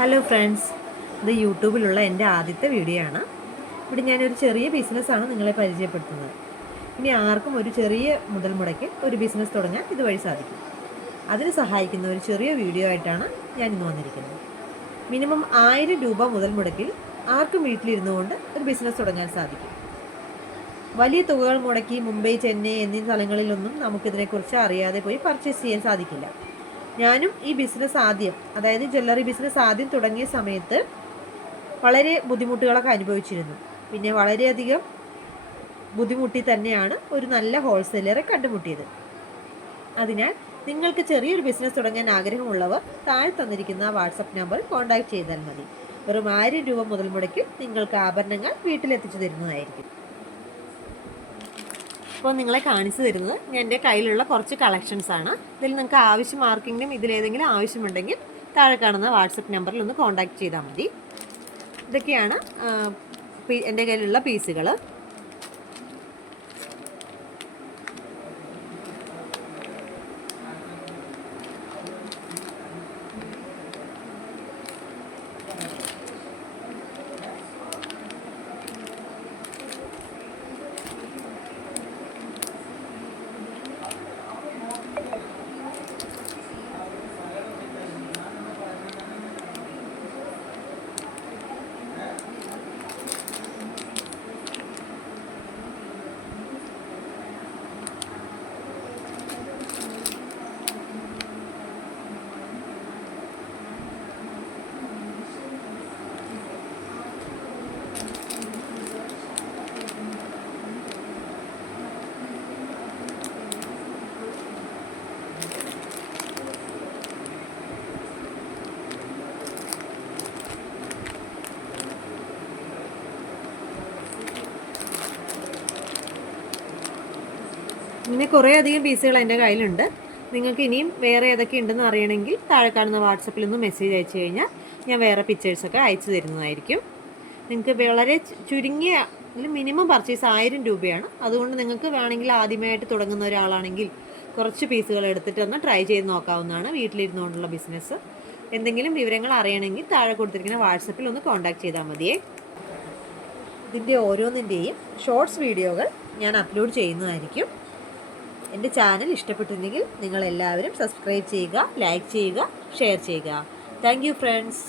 Hello friends, ഇത് യൂട്യൂബിലുള്ള എൻ്റെ ആദ്യത്തെ വീഡിയോ ആണ്. ഇവിടെ ഞാനൊരു ചെറിയ ബിസിനസ്സാണ് നിങ്ങളെ പരിചയപ്പെടുത്തുന്നത്. ഇനി ആർക്കും ഒരു ചെറിയ മുതൽ മുടക്കി ഒരു ബിസിനസ് തുടങ്ങാൻ ഇതുവഴി സാധിക്കും. അതിന് സഹായിക്കുന്ന ഒരു ചെറിയ വീഡിയോ ആയിട്ടാണ് ഞാൻ ഇന്ന് വന്നിരിക്കുന്നത്. മിനിമം 1000 രൂപ മുതൽ മുടക്കിൽ ആർക്കും വീട്ടിലിരുന്നു കൊണ്ട് ഒരു ബിസിനസ് തുടങ്ങാൻ സാധിക്കും. വലിയ തുകകൾ മുടക്കി മുംബൈ, ചെന്നൈ എന്നീ സ്ഥലങ്ങളിലൊന്നും നമുക്കിതിനെക്കുറിച്ച് അറിയാതെ പോയി പർച്ചേസ് ചെയ്യാൻ സാധിക്കില്ല. ഞാനും ഈ ബിസിനസ് അതായത് ജ്വല്ലറി ബിസിനസ് ആദ്യം തുടങ്ങിയ സമയത്ത് വളരെ ബുദ്ധിമുട്ടുകളൊക്കെ അനുഭവിച്ചിരുന്നു. പിന്നെ വളരെയധികം ബുദ്ധിമുട്ടി തന്നെയാണ് ഒരു നല്ല ഹോൾസെയിലറെ കണ്ടുമുട്ടിയത്. അതിനാൽ നിങ്ങൾക്ക് ചെറിയൊരു ബിസിനസ് തുടങ്ങാൻ ആഗ്രഹമുള്ളവർ താഴെ തന്നിരിക്കുന്ന വാട്സപ്പ് നമ്പർ കോൺടാക്ട് ചെയ്താൽ മതി. വെറും 1000 രൂപ മുതൽ മുടക്കി നിങ്ങൾക്ക് ആഭരണങ്ങൾ വീട്ടിലെത്തിച്ചു തരുന്നതായിരിക്കും. അപ്പോൾ നിങ്ങളെ കാണിച്ചു തരുന്നത് എൻ്റെ കയ്യിലുള്ള കുറച്ച് കളക്ഷൻസ് ആണ്. ഇതിൽ നിങ്ങൾക്ക് ആർക്കെങ്കിലും ഇതിലേതെങ്കിലും ആവശ്യമുണ്ടെങ്കിൽ താഴെ കാണുന്ന വാട്സപ്പ് നമ്പറിൽ ഒന്ന് കോൺടാക്ട് ചെയ്താൽ മതി. ഇതൊക്കെയാണ് എൻ്റെ കയ്യിലുള്ള പീസുകൾ. ഇങ്ങനെ കുറേ അധികം പീസുകൾ എൻ്റെ കയ്യിലുണ്ട്. നിങ്ങൾക്ക് ഇനിയും വേറെ ഏതൊക്കെ ഉണ്ടെന്ന് അറിയണമെങ്കിൽ താഴെ കാണുന്ന വാട്സപ്പിൽ ഒന്ന് മെസ്സേജ് അയച്ചു കഴിഞ്ഞാൽ ഞാൻ വേറെ പിക്ചേഴ്സൊക്കെ അയച്ചു തരുന്നതായിരിക്കും. നിങ്ങൾക്ക് വളരെ ചുരുങ്ങിയ മിനിമം പർച്ചേസ് 1000 രൂപയാണ്. അതുകൊണ്ട് നിങ്ങൾക്ക് വേണമെങ്കിൽ ആദ്യമായിട്ട് തുടങ്ങുന്ന ഒരാളാണെങ്കിൽ കുറച്ച് പീസുകൾ എടുത്തിട്ട് ഒന്ന് ട്രൈ ചെയ്ത് നോക്കാവുന്നതാണ്. വീട്ടിലിരുന്നുകൊണ്ടുള്ള ബിസിനസ്. എന്തെങ്കിലും വിവരങ്ങൾ അറിയണമെങ്കിൽ താഴെ കൊടുത്തിരിക്കുന്ന വാട്സപ്പിൽ ഒന്ന് കോൺടാക്ട് ചെയ്താൽ മതിയേ. ഇതിൻ്റെ ഓരോന്നിൻ്റെയും ഷോർട്സ് വീഡിയോകൾ ഞാൻ അപ്ലോഡ് ചെയ്യുന്നതായിരിക്കും. എൻ്റെ ചാനൽ ഇഷ്ടപ്പെട്ടിരുന്നെങ്കിൽ നിങ്ങളെല്ലാവരും സബ്സ്ക്രൈബ് ചെയ്യുക, ലൈക്ക് ചെയ്യുക, ഷെയർ ചെയ്യുക. Thank you friends.